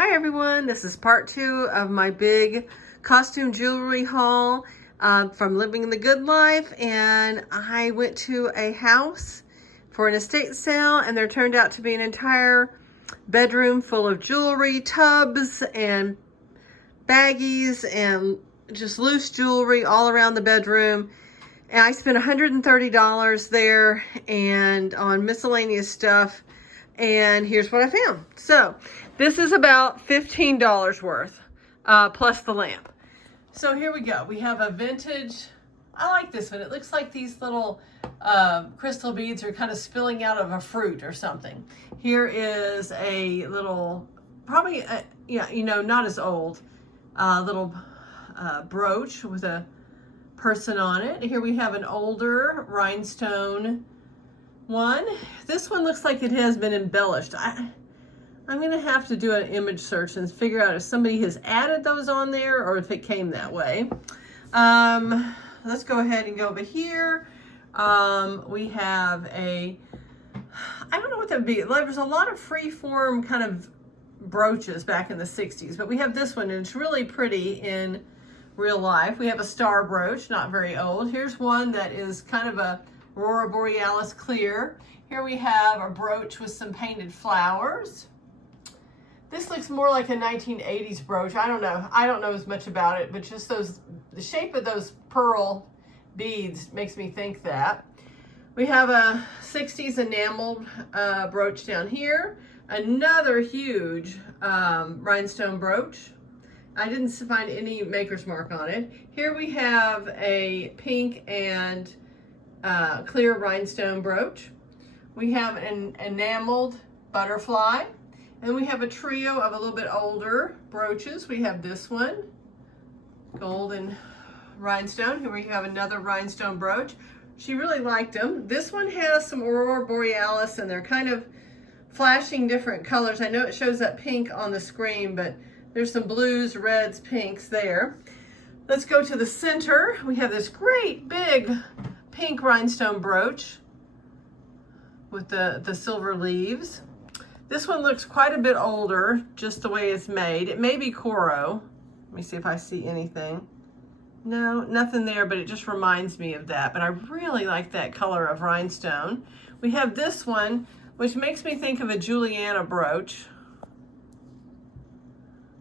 Hi everyone, this is part 2 of my big costume jewelry haul from Living the Good Life, and I went to a house for an estate sale and there turned out to be an entire bedroom full of jewelry, tubs and baggies and just loose jewelry all around the bedroom. And I spent $130 there and on miscellaneous stuff. And here's what I found. So this is about $15 worth, plus the lamp. So here we go. We have a vintage, I like this one. It looks like these little crystal beads are kind of spilling out of a fruit or something. Here is a little, probably, not as old, little brooch with a person on it. Here we have an older rhinestone one. This one looks like it has been embellished. I'm going to have to do an image search and figure out if somebody has added those on there or if it came that way. Let's go ahead and go over here. We have I don't know what that would be. There's a lot of free-form kind of brooches back in the 60s, but we have this one and it's really pretty in real life. We have a star brooch, not very old. Here's one that is kind of a Aurora Borealis clear. Here we have a brooch with some painted flowers. This looks more like a 1980s brooch. I don't know as much about it, but just the shape of those pearl beads makes me think that. We have a 60s enameled brooch down here. Another huge rhinestone brooch. I didn't find any maker's mark on it. Here we have a pink and clear rhinestone brooch. We have an enameled butterfly, and we have a trio of a little bit older brooches. We have this one, gold and rhinestone. Here we have another rhinestone brooch. She really liked them. This one has some Aurora Borealis, and they're kind of flashing different colors. I know it shows that pink on the screen, but there's some blues, reds, pinks there. Let's go to the center. We have this great big pink rhinestone brooch with the silver leaves. This one looks quite a bit older, just the way it's made. It may be Coro. Let me see if I see anything. No, nothing there, but it just reminds me of that. But I really like that color of rhinestone. We have this one, which makes me think of a Juliana brooch.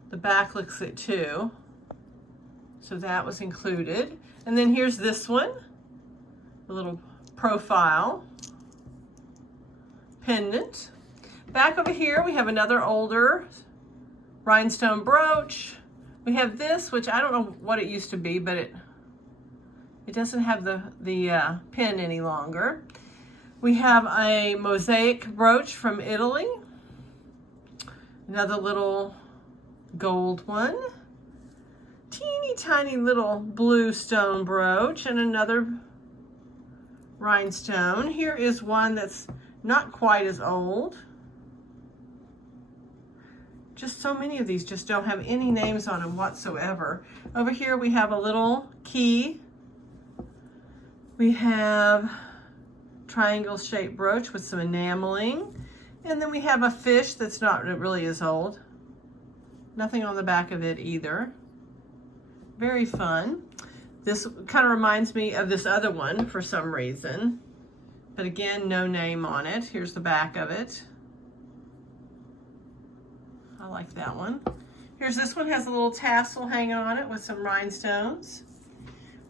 The back looks it too. So that was included. And then here's this one. A little profile pendant. Back over here we have another older rhinestone brooch. We have this, which I don't know what it used to be, but it doesn't have the pin any longer. We have a mosaic brooch from Italy. Another little gold one. Teeny tiny little blue stone brooch, and another rhinestone. Here is one that's not quite as old. Just so many of these just don't have any names on them whatsoever. Over here we have a little key. We have triangle shaped brooch with some enameling. And then we have a fish that's not really as old. Nothing on the back of it either. Very fun. This kind of reminds me of this other one for some reason. But again, no name on it. Here's the back of it. I like that one. Here's this one, has a little tassel hanging on it with some rhinestones.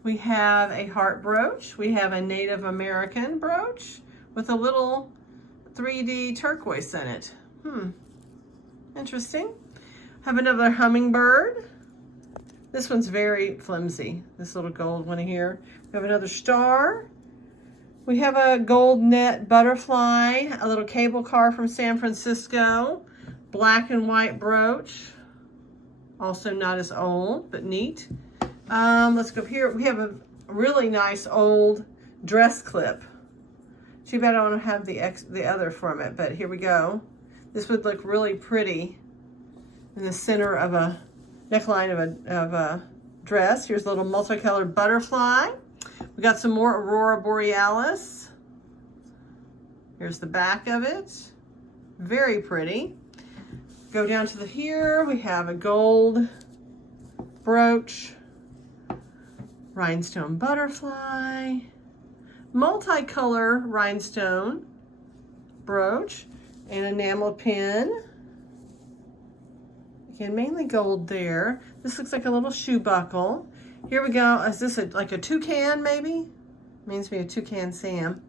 We have a heart brooch. We have a Native American brooch with a little 3D turquoise in it. Interesting. Have another hummingbird. This one's very flimsy, this little gold one here. We have another star. We have a gold net butterfly, a little cable car from San Francisco, black and white brooch, also not as old, but neat. Let's go up here. We have a really nice old dress clip. Too bad I don't have the other from it, but here we go. This would look really pretty in the center of a neckline of a dress. Here's a little multicolored butterfly. We got some more Aurora Borealis. Here's the back of it. Very pretty. Go down to here, we have a gold brooch, rhinestone butterfly, multicolor rhinestone brooch, and enamel pin. Again, mainly gold there. This looks like a little shoe buckle. Here we go. Is this like a toucan maybe? Means to be a toucan Sam.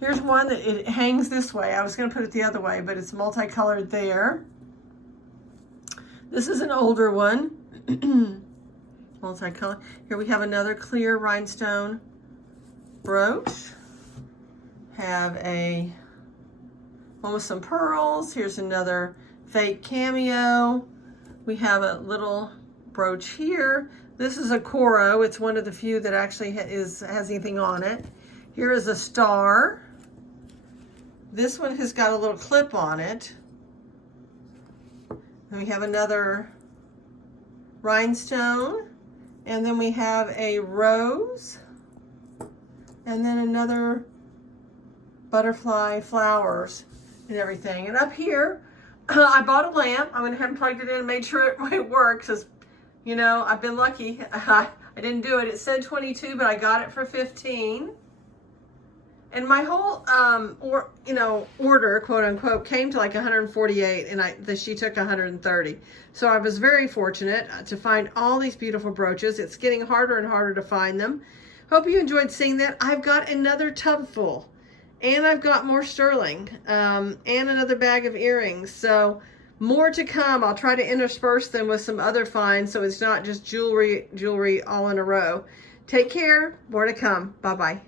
Here's one that it hangs this way. I was going to put it the other way, but it's multicolored there. This is an older one. Multicolored. Here we have another clear rhinestone brooch. Have a one with some pearls. Here's another fake cameo. We have a little brooch here. This is a Coro. It's one of the few that actually has anything on it. Here is a star. This one has got a little clip on it. And we have another rhinestone. And then we have a rose. And then another butterfly flowers and everything. And up here, I bought a lamp. I went ahead and plugged it in and made sure it might work because, you know, I've been lucky. I didn't do it. It said 22, but I got it for 15. And my whole, order, quote unquote, came to like 148, and she took 130. So I was very fortunate to find all these beautiful brooches. It's getting harder and harder to find them. Hope you enjoyed seeing that. I've got another tub full, and I've got more sterling, and another bag of earrings. So more to come. I'll try to intersperse them with some other finds so it's not just jewelry all in a row. Take care. More to come. Bye-bye.